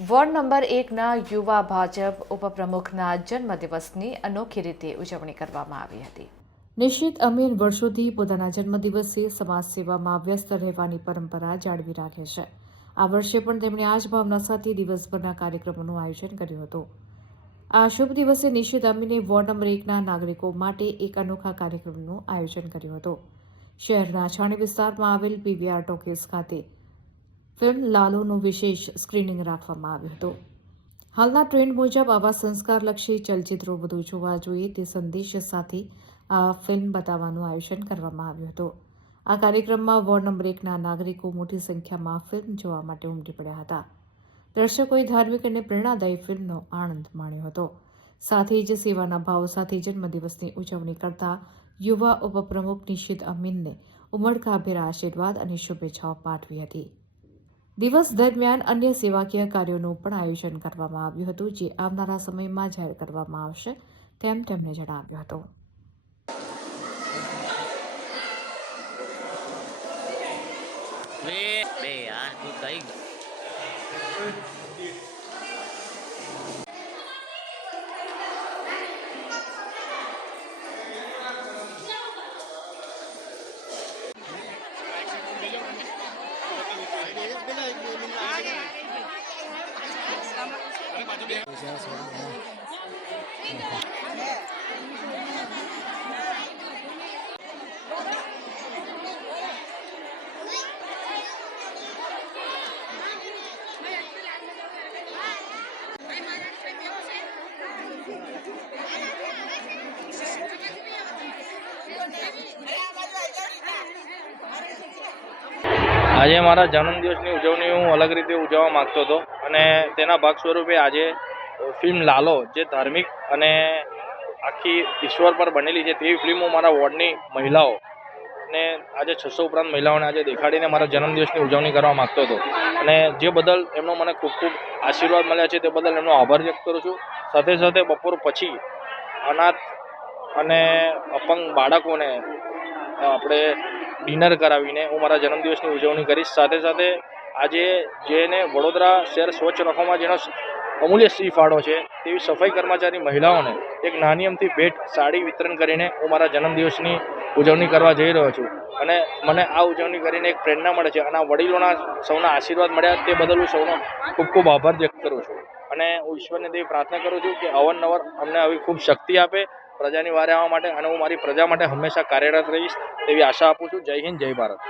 Ward number એકના યુવા ભાજપ ઉપપ્રમુખના જન્મદિવસની અનોખી રીતે ઉજવણી કરવામાં આવી હતી. નિશ્ચિત અમીન વર્ષોથી પોતાના જન્મદિવસે સમાજ સેવામાં વ્યસ્ત રહેવાની પરંપરા જાળવી રાખે છે. આ વર્ષે પણ તેમણે આ જ ભાવના સાથે દિવસભરના કાર્યક્રમોનું આયોજન કર્યું હતું. આ શુભ દિવસે નિશ્ચિત અમીને વોર્ડ નંબર એકના નાગરિકો માટે એક અનોખા કાર્યક્રમનું આયોજન કર્યું હતું. શહેરના છાણી વિસ્તારમાં આવેલ પીવીઆર ટોકીઝ ખાતે ફિલ્મ લાલોનું વિશેષ સ્ક્રીનિંગ રાખવામાં આવ્યું હતું. હાલના ટ્રેન્ડ મુજબ આવા સંસ્કારલક્ષી ચલચિત્રો વધુ જોવા જોઈએ તે સંદેશ સાથે આ ફિલ્મ બતાવવાનું આયોજન કરવામાં આવ્યું હતું. આ કાર્યક્રમમાં વોર્ડ નંબર એકના નાગરિકો મોટી સંખ્યામાં ફિલ્મ જોવા માટે ઉમટી પડ્યા હતા. દર્શકોએ ધાર્મિક અને પ્રેરણાદાયી ફિલ્મનો આનંદ માણ્યો હતો. સાથે જ સેવાના ભાવ સાથે જન્મદિવસની ઉજવણી કરતા યુવા ઉપપ્રમુખ નિશિત અમીનને ઉમળકાભેર આશીર્વાદ અને શુભેચ્છાઓ પાઠવી હતી. દિવસ દરમિયાન અન્ય સેવાકીય કાર્યોનું પણ આયોજન કરવામાં આવ્યું હતું, જે આવનારા સમયમાં જાહેર કરવામાં આવશે, તેમ તેમણે જણાવ્યું હતું. બે Thank you. આજે મારા જન્મદિવસની ઉજવણી હું અલગ રીતે ઉજવવા માંગતો હતો અને તેના ભાગ સ્વરૂપે આજે ફિલ્મ લાલો, જે ધાર્મિક અને આખી ઈશ્વર પર બનેલી છે, તેવી ફિલ્મ હું મારા વોર્ડની મહિલાઓ અને આજે છસો ઉપરાંત મહિલાઓને આજે દેખાડીને મારા જન્મદિવસની ઉજવણી કરવા માગતો હતો. અને જે બદલ એમનો મને ખૂબ ખૂબ આશીર્વાદ મળ્યા છે, તે બદલ એમનો આભાર વ્યક્ત કરું છું. સાથે સાથે બપોર પછી અનાથ અને અપંગ બાળકોને આપણે ડિનર કરાવીને હું મારા જન્મદિવસની ઉજવણી કરીશ. સાથે સાથે આજે જેને વડોદરા શહેર સ્વચ્છ રાખવામાં જેનો અમૂલ્ય સી ફાળો છે, તેવી સફાઈ કર્મચારી મહિલાઓને એક નાની અમથી ભેટ સાડી વિતરણ કરીને હું મારા જન્મદિવસની ઉજવણી કરવા જઈ રહ્યો છું. અને મને આ ઉજવણી કરીને એક પ્રેરણા મળે છે અને આ વડીલોના સૌના આશીર્વાદ મળ્યા તે બદલ હું સૌનો ખૂબ ખૂબ આભાર વ્યક્ત કરું છું. અને હું ઈશ્વરને તેવી પ્રાર્થના કરું છું કે અવારનવાર અમને આવી ખૂબ શક્તિ આપે પ્રજાની વારે આવવા માટે અને હું મારી પ્રજા માટે હંમેશા કાર્યરત રહીશ તેવી આશા આપું છું. જય હિન્દ, જય ભારત.